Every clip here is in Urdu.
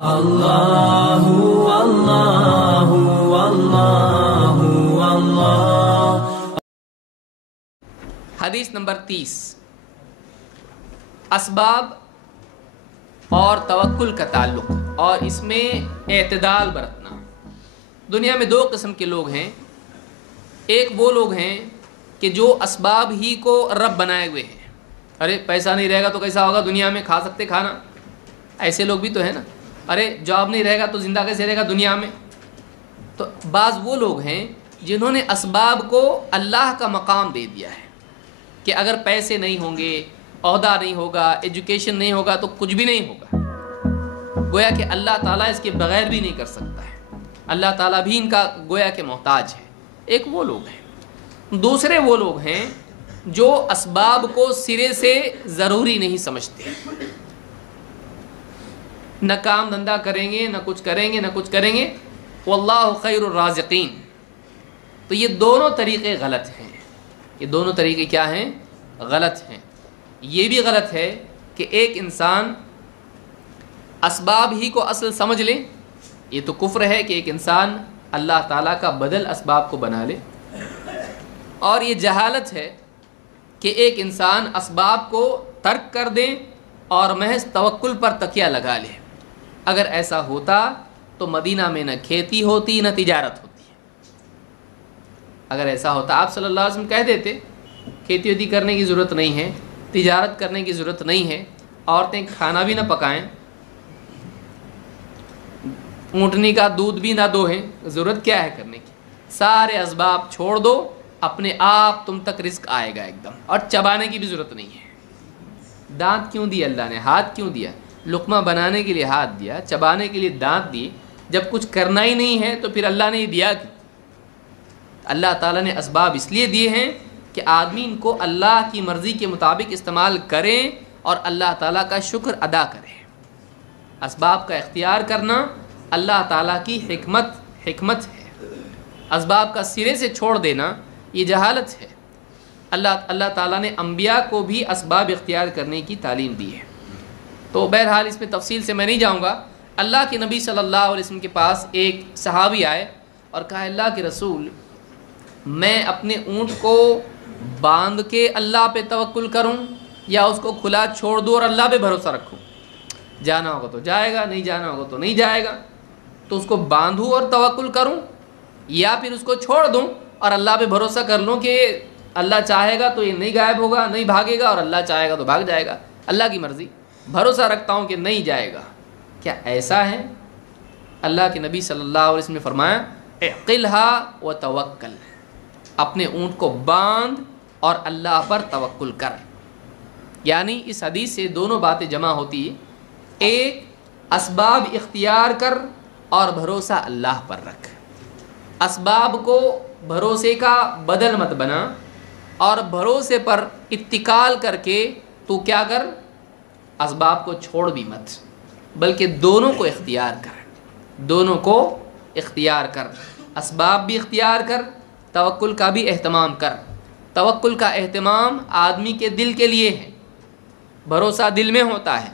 اللہ اللہ اللہ اللہ۔ حدیث نمبر 30، اسباب اور توکل کا تعلق اور اس میں اعتدال برتنا۔ دنیا میں دو قسم کے لوگ ہیں، ایک وہ لوگ ہیں کہ جو اسباب ہی کو رب بنائے ہوئے ہیں۔ ارے پیسہ نہیں رہے گا تو کیسا ہوگا، دنیا میں کھا سکتے کھانا، ایسے لوگ بھی تو ہیں نا۔ ارے جاب نہیں رہے گا تو زندہ کیسے رہے گا دنیا میں۔ تو بعض وہ لوگ ہیں جنہوں نے اسباب کو اللہ کا مقام دے دیا ہے کہ اگر پیسے نہیں ہوں گے، عہدہ نہیں ہوگا، ایجوکیشن نہیں ہوگا تو کچھ بھی نہیں ہوگا، گویا کہ اللہ تعالیٰ اس کے بغیر بھی نہیں کر سکتا ہے، اللہ تعالیٰ بھی ان کا گویا کہ محتاج ہے۔ ایک وہ لوگ ہیں۔ دوسرے وہ لوگ ہیں جو اسباب کو سرے سے ضروری نہیں سمجھتے، نہ کام دھندا کریں گے، نہ کچھ کریں گے، نہ کچھ کریں گے، واللہ خیر الرازقین۔ تو یہ دونوں طریقے غلط ہیں۔ یہ دونوں طریقے کیا ہیں؟ غلط ہیں۔ یہ بھی غلط ہے کہ ایک انسان اسباب ہی کو اصل سمجھ لے، یہ تو کفر ہے کہ ایک انسان اللہ تعالیٰ کا بدل اسباب کو بنا لے، اور یہ جہالت ہے کہ ایک انسان اسباب کو ترک کر دے اور محض توکل پر تکیہ لگا لے۔ اگر ایسا ہوتا تو مدینہ میں نہ کھیتی ہوتی نہ تجارت ہوتی۔ اگر ایسا ہوتا آپ صلی اللہ علیہ وسلم کہہ دیتے کھیتی ویتی کرنے کی ضرورت نہیں ہے، تجارت کرنے کی ضرورت نہیں ہے، عورتیں کھانا بھی نہ پکائیں، اونٹنی کا دودھ بھی نہ دوہیں، ضرورت کیا ہے کرنے کی؟ سارے اسباب چھوڑ دو، اپنے آپ تم تک رزق آئے گا ایک دم، اور چبانے کی بھی ضرورت نہیں ہے۔ دانت کیوں دیا اللہ نے؟ ہاتھ کیوں دیا؟ لقمہ بنانے کے لیے ہاتھ دیا، چبانے کے لیے دانت دیے۔ جب کچھ کرنا ہی نہیں ہے تو پھر اللہ نے یہ دیا کیوں؟ اللہ تعالیٰ نے اسباب اس لیے دیے ہیں کہ آدمی ان کو اللہ کی مرضی کے مطابق استعمال کریں اور اللہ تعالیٰ کا شکر ادا کریں۔ اسباب کا اختیار کرنا اللہ تعالیٰ کی حکمت ہے۔ اسباب کا سرے سے چھوڑ دینا یہ جہالت ہے۔ اللہ تعالیٰ نے انبیاء کو بھی اسباب اختیار کرنے کی تعلیم دی ہے۔ تو بہرحال اس میں تفصیل سے میں نہیں جاؤں گا۔ اللہ کے نبی صلی اللہ علیہ وسلم کے پاس ایک صحابی آئے اور کہا، اللہ کے رسول، میں اپنے اونٹ کو باندھ کے اللہ پہ توکل کروں یا اس کو کھلا چھوڑ دوں اور اللہ پہ بھروسہ رکھوں؟ جانا ہوگا تو جائے گا، نہیں جانا ہوگا تو نہیں جائے گا۔ تو اس کو باندھوں اور توکل کروں یا پھر اس کو چھوڑ دوں اور اللہ پہ بھروسہ کر لوں کہ اللہ چاہے گا تو یہ نہیں غائب ہوگا، نہیں بھاگے گا، اور اللہ چاہے گا تو بھاگ جائے گا، اللہ کی مرضی۔ بھروسہ رکھتا ہوں کہ نہیں جائے گا۔ کیا ایسا ہے؟ اللہ کے نبی صلی اللہ علیہ وسلم نے فرمایا، اعقلها وتوکل، اپنے اونٹ کو باندھ اور اللہ پر توکل کر۔ یعنی اس حدیث سے دونوں باتیں جمع ہوتی ہیں۔ ایک، اسباب اختیار کر اور بھروسہ اللہ پر رکھ۔ اسباب کو بھروسے کا بدل مت بنا، اور بھروسے پر اتکال کر کے تو کیا کر؟ اسباب کو چھوڑ بھی مت، بلکہ دونوں کو اختیار کر، دونوں کو اختیار کر۔ اسباب بھی اختیار کر، توکل کا بھی اہتمام کر۔ توکل کا اہتمام آدمی کے دل کے لیے ہے، بھروسہ دل میں ہوتا ہے،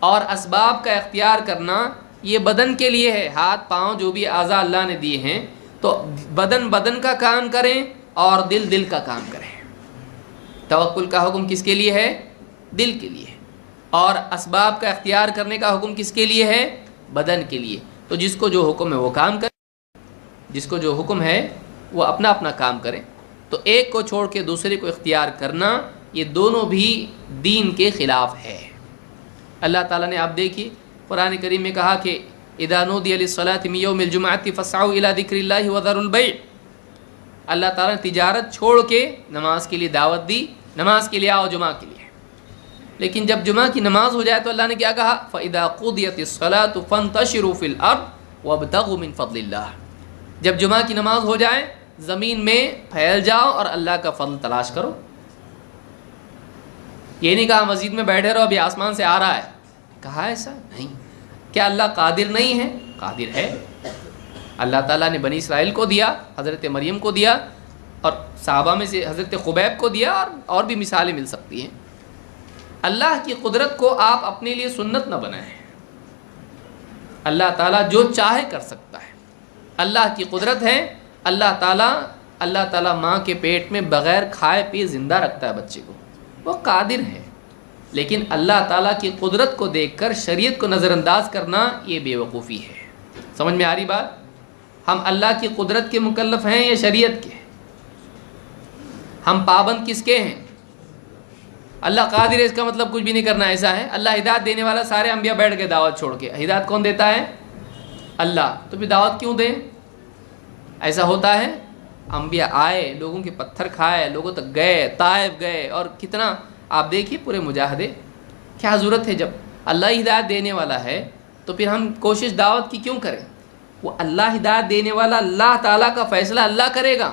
اور اسباب کا اختیار کرنا یہ بدن کے لیے ہے۔ ہاتھ پاؤں جو بھی اعضاء اللہ نے دیے ہیں، تو بدن کا کام کریں اور دل کا کام کریں۔ توکل کا حکم کس کے لیے ہے؟ دل کے لیے۔ اور اسباب کا اختیار کرنے کا حکم کس کے لیے ہے؟ بدن کے لیے۔ تو جس کو جو حکم ہے وہ کام کرے، جس کو جو حکم ہے وہ اپنا اپنا کام کرے۔ تو ایک کو چھوڑ کے دوسرے کو اختیار کرنا یہ دونوں بھی دین کے خلاف ہے۔ اللہ تعالیٰ نے آپ دیکھیے قرآن کریم میں کہا کہ اذا نودی للصلاۃ من یوم الجمعۃ فاسعوا الی ذکر اللہ وذروا البیع۔ اللہ تعالیٰ نے تجارت چھوڑ کے نماز کے لیے دعوت دی، نماز کے لیے آؤ جمعہ کے لیے۔ لیکن جب جمعہ کی نماز ہو جائے تو اللہ نے کیا کہا؟ فَإِذَا قُضِيَتِ الصَّلَاةُ فَانْتَشِرُوا فِي الْأَرْضِ وَابْتَغُوا مِنْ فَضْلِ اللَّهِ۔ جب جمعہ کی نماز ہو جائے زمین میں پھیل جاؤ اور اللہ کا فضل تلاش کرو۔ یہ نہیں کہا مسجد میں بیٹھے رہو ابھی آسمان سے آ رہا ہے، کہا ایسا نہیں۔ کیا اللہ قادر نہیں ہے؟ قادر ہے۔ اللہ تعالیٰ نے بنی اسرائیل کو دیا، حضرت مریم کو دیا، اور صحابہ میں سے حضرت خبیب کو دیا، اور بھی مثالیں مل سکتی ہیں۔ اللہ کی قدرت کو آپ اپنے لیے سنت نہ بنائیں۔ اللہ تعالیٰ جو چاہے کر سکتا ہے، اللہ کی قدرت ہے۔ اللہ تعالیٰ ماں کے پیٹ میں بغیر کھائے پیے زندہ رکھتا ہے بچے کو، وہ قادر ہے۔ لیکن اللہ تعالیٰ کی قدرت کو دیکھ کر شریعت کو نظر انداز کرنا یہ بے وقوفی ہے۔ سمجھ میں آ رہی بات؟ ہم اللہ کی قدرت کے مکلف ہیں یا شریعت کے؟ ہم پابند کس کے ہیں؟ اللہ قادر ہے اس کا مطلب کچھ بھی نہیں کرنا ایسا ہے؟ اللہ ہدایت دینے والا، سارے انبیاء بیٹھ کے دعوت چھوڑ کے، ہدایت کون دیتا ہے؟ اللہ، تو پھر دعوت کیوں دیں؟ ایسا ہوتا ہے؟ انبیاء آئے، لوگوں کے پتھر کھائے، لوگوں تک گئے، طائف گئے، اور کتنا آپ دیکھیے پورے مجاہدے۔ کیا ضرورت ہے؟ جب اللہ ہدایت دینے والا ہے تو پھر ہم کوشش دعوت کی کیوں کریں؟ وہ اللہ ہدایت دینے والا، اللہ تعالیٰ کا فیصلہ اللہ کرے گا۔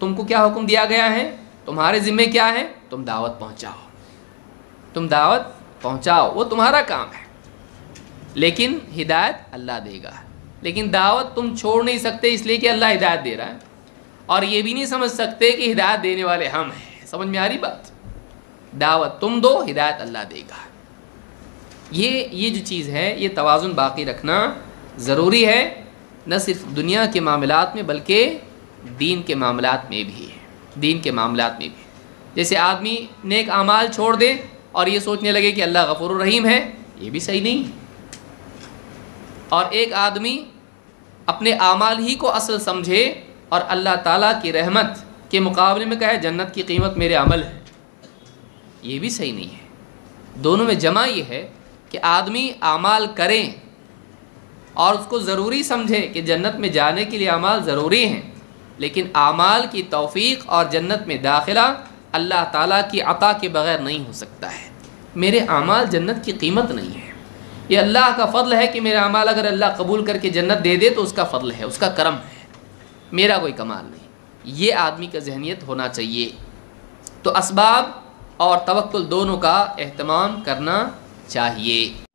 تم کو کیا حکم دیا گیا ہے؟ تمہارے ذمہ کیا ہے؟ تم دعوت پہنچاؤ، وہ تمہارا کام ہے، لیکن ہدایت اللہ دے گا۔ لیکن دعوت تم چھوڑ نہیں سکتے اس لیے کہ اللہ ہدایت دے رہا ہے، اور یہ بھی نہیں سمجھ سکتے کہ ہدایت دینے والے ہم ہیں۔ سمجھ میں آ رہی بات؟ دعوت تم دو، ہدایت اللہ دے گا۔ یہ جو چیز ہے، یہ توازن باقی رکھنا ضروری ہے، نہ صرف دنیا کے معاملات میں بلکہ دین کے معاملات میں بھی ہے۔ جیسے آدمی نیک اعمال چھوڑ دے اور یہ سوچنے لگے کہ اللہ غفور الرحیم ہے، یہ بھی صحیح نہیں ہے۔ اور ایک آدمی اپنے اعمال ہی کو اصل سمجھے اور اللہ تعالیٰ کی رحمت کے مقابلے میں کہے جنت کی قیمت میرے عمل ہے، یہ بھی صحیح نہیں ہے۔ دونوں میں جمع یہ ہے کہ آدمی اعمال کریں اور اس کو ضروری سمجھے کہ جنت میں جانے کے لیے اعمال ضروری ہیں، لیکن اعمال کی توفیق اور جنت میں داخلہ اللہ تعالیٰ کی عطا کے بغیر نہیں ہو سکتا ہے۔ میرے اعمال جنت کی قیمت نہیں ہے، یہ اللہ کا فضل ہے کہ میرے اعمال اگر اللہ قبول کر کے جنت دے دے تو اس کا فضل ہے، اس کا کرم ہے، میرا کوئی کمال نہیں۔ یہ آدمی کا ذہنیت ہونا چاہیے۔ تو اسباب اور توکل دونوں کا اہتمام کرنا چاہیے۔